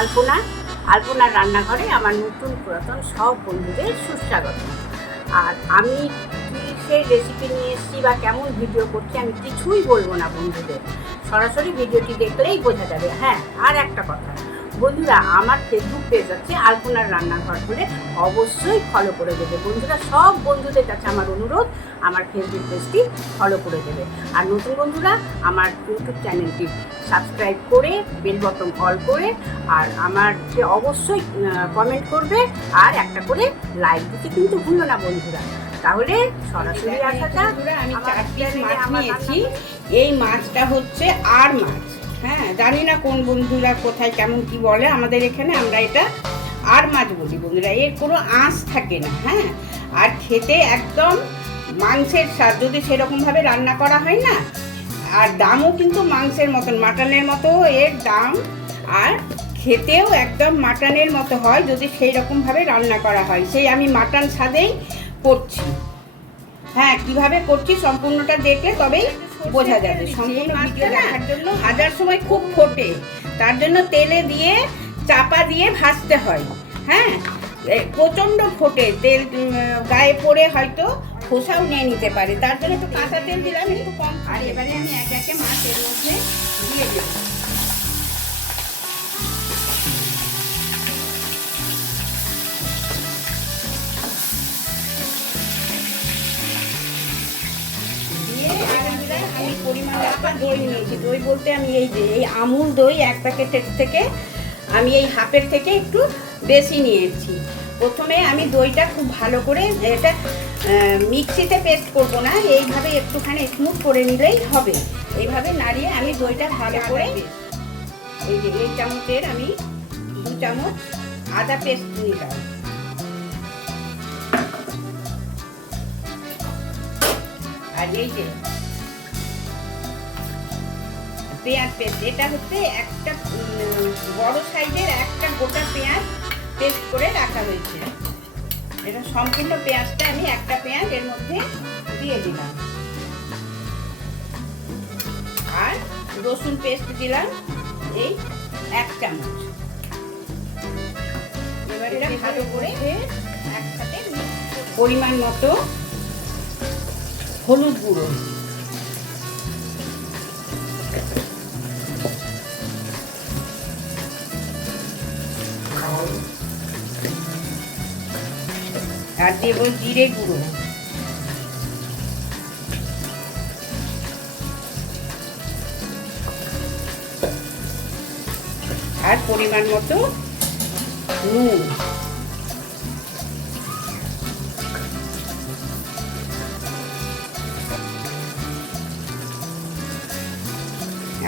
আলপনার রান্নাঘরে আমার নতুন পুরাতন সব বন্ধুদের সুস্বাগত। আর আমি কী সেই রেসিপি নিয়ে এসেছি বা কেমন ভিডিও করছি আমি কিছুই বলবো না বন্ধুদের, সরাসরি ভিডিওটি দেখলেই বোঝা যাবে। হ্যাঁ, আর একটা কথা বন্ধুরা, আমার ফেসবুক পেজ আছে আলপনার রান্নাঘর বলে, অবশ্যই ফলো করে দেবে বন্ধুরা। সব বন্ধুদের কাছে আমার অনুরোধ, আমার ফেসবুক পেজটি ফলো করে দেবে। আর নতুন বন্ধুরা আমার ইউটিউব চ্যানেলটি সাবস্ক্রাইব করে বেল বটন অল করে আর আমাকে অবশ্যই কমেন্ট করবে আর একটা করে লাইক দিতে কিন্তু ভুলো না বন্ধুরা। তাহলে সরাসরি আসা যাক। আমি 4 পিস মাছ নিয়েছি। এই মাছটা হচ্ছে আর মাছ। হ্যাঁ, জানি না কোন বন্ধুরা কোথায় কেমন কি বলে, আমাদের এখানে আমরা এটা আর মাছ বলি বন্ধুরা। এর কোনো আঁশ থাকে না। হ্যাঁ, আর খেতে একদম মাংসের স্বাদ, যদি সেরকমভাবে রান্না করা হয় না। আর দামও কিন্তু মাংসের মতন, মাটনের মতো এর দাম। আর খেতেও একদম মাটনের মতো হয় যদি সেই রকমভাবে রান্না করা হয়। সেই আমি মাটন স্বাদেই করছি। হ্যাঁ, কিভাবে করছি সম্পূর্ণটা দেখলে তবেই বোঝা যাবে। সম্পূর্ণ ভিডিও দেখার জন্য ভাজার সময় খুব ফোটে, তার জন্য তেলে দিয়ে চাপা দিয়ে ভাজতে হয়। হ্যাঁ, প্রচণ্ড ফোটে, তেল গায়ে পড়ে হয়তো খোসাও নিয়ে নিতে পারে, তার জন্য একটু কাঁচা তেল দিলাম একটু কম। আর এবারে আমি একে একে মাছ এর মধ্যে দিয়ে দেব। আমি পরিমাণ একটা দই নিয়েছি। দই বলতে আমি এই আমুল দই 1 প্যাকেটের থেকে আমি এই হাফের থেকে একটু বেশি নিয়েছি। প্রথমে আমি দইটা খুব ভালো করে, এটা মিক্সিতে পেস্ট করব না, এইভাবে একটুখানি স্মুথ করে নিলেই হবে। এইভাবে নাড়িয়ে আমি দইটা ভালো করে এই চামচের আমি 2 চামচ আদা পেস্ট নিলাম। আর এই যে পেঁয়াজ পেস্ট, এটা হচ্ছে একটা বড় সাইজের একটা গোটা পেঁয়াজ পেস্ট করে রাখা হয়েছে। এটা সম্পূর্ণ পেঁয়াজটা আমি একটা পেঁয়াজ এর মধ্যে দিয়ে দিলাম। আর রসুন পেস্ট দিলাম এই 1 চামচ। এবার এটা ভালো করে একসাথে পরিমাণ মতো হলুদ গুঁড়ো, আর দেব জিরে গুঁড়ো, আর পরিমাণ মতো নুন।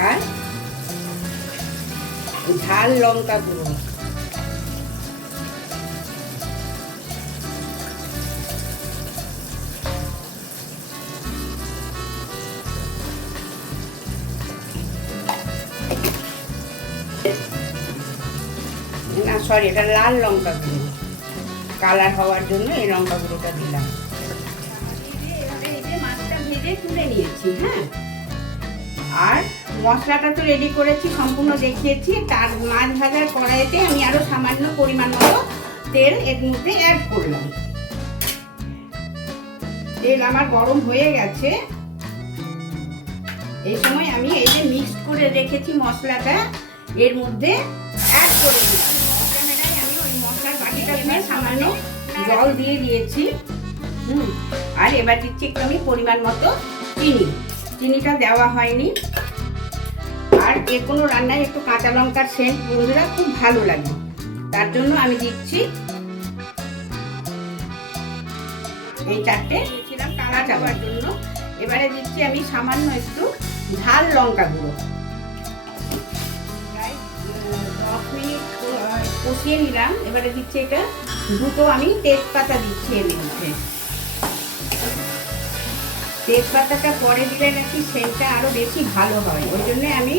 আর ঝাল লঙ্কা গুঁড়ো। না সরি, এটা লাল লঙ্কা গুঁড়ো, কালার হওয়ার জন্য এই লঙ্কা গুঁড়োটা দিলাম। এই যে মাছটা ভেজে তুলে নিয়েছি। হ্যাঁ, আর মশলাটা তো রেডি করেছি, সম্পূর্ণ দেখিয়েছি। তার মাছ ভাজার কড়াইতে আমি আরো সামান্য পরিমাণ মতো তেল এর মধ্যে অ্যাড করলাম। তেল আমার গরম হয়ে গেছে। এই সময় আমি এই যে মিক্সড করে রেখেছি মশলাটা এর মধ্যে অ্যাড করে দিলাম। আমি ওই মশলার বাটিটা দিয়ে সামান্য জল দিয়ে দিয়েছি। আর এবার দিচ্ছি একটু আমি পরিমাণ মতো চিনিটা দেওয়া হয়নি। আর যে কোনো রান্নায় একটু কাঁচা লঙ্কার সেন্ট বন্ধুরা খুব ভালো লাগে, তার জন্য আমি দিচ্ছি এই 4টে দিয়েছিলাম কালার যাওয়ার জন্য। এবারে দিচ্ছি আমি সামান্য একটু ঝাল লঙ্কা গুঁড়ো। 10 মিনিট কষিয়ে নিলাম। এবারে দিচ্ছি এটা 2টো আমি তেজপাতা দিচ্ছি এর মধ্যে। তেজপাতাটা পরে দিলে নাকি সেন্টটা আরো বেশি ভালো হয়, ওই জন্য আমি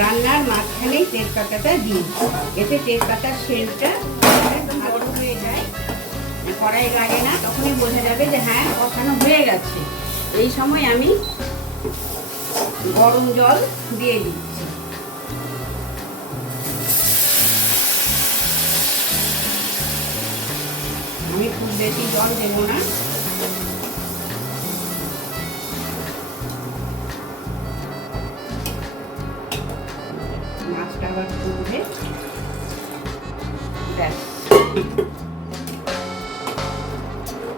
রান্নার মাঝখানেই তেজপাতাটা দিই। এতে তেজপাতার সেন্টটা ভালো হয়ে যায়, কড়াই লাগে না, তখনই বোঝা যাবে যে হ্যাঁ কষানো হয়ে গেছে। এই সময় আমি গরম জল দিয়ে দিচ্ছি। আমি খুব বেশি জল দেবো না। মাছটা আবার ফুটবে, ব্যাস।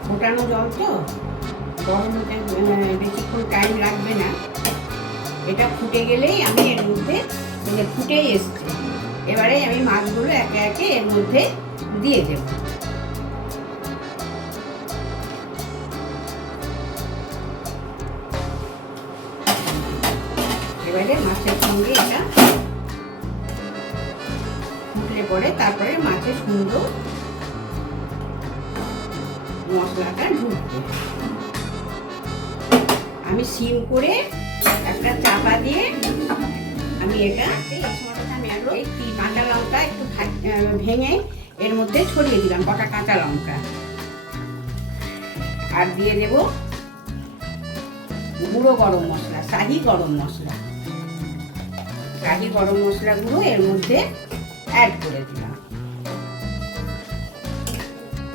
ফোটানো জল তো, গরম হতে বেশিক্ষণ টাইম লাগবে না। এটা ফুটে গেলেই আমি এর মধ্যে, ফুটেই এসছে, এবারে আমি মাছগুলো একে একে এর মধ্যে দিয়ে দেব। এবারে মাছের সঙ্গে এটা ফুটলে পরে তারপরে মাছের সুন্দর মশলাটা ঢুকবে। আমি সিম করে একটা চাপা দিয়ে আমি এটা এই কাঁচা লঙ্কা একটু ভেঙে এর মধ্যে ছড়িয়ে দিলাম, কটা কাঁচা লঙ্কা। আর দিয়ে দেব গুঁড়ো গরম মশলা, শাহি গরম মশলা। শাহি গরম মশলা গুঁড়ো এর মধ্যে অ্যাড করে দিলাম।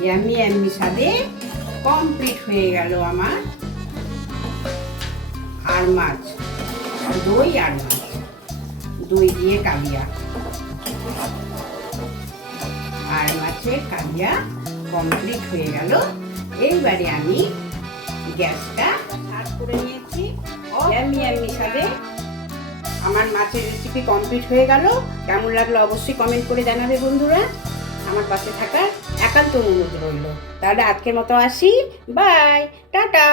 ইয়াম্মি ইয়াম্মি স্বাদে কমপ্লিট হয়ে গেল আমার আর মাছ, দই আর মাছ, দই দিয়ে কালিয়া। আর মাছের কালিয়া কমপ্লিট হয়ে গেল। এইবারে আমি গ্যাসটা সার্ভ করে নিয়েছি। ইয়াম্মি ইয়াম্মি স্বাদে আমার মাছের রেসিপি কমপ্লিট হয়ে গেল। কেমন লাগলো অবশ্যই কমেন্ট করে জানাবে বন্ধুরা। আমার পাশে থাকার একান্ত অনুরোধ রইল। তাহলে আজকের মতো আসি, বাই, টাটা।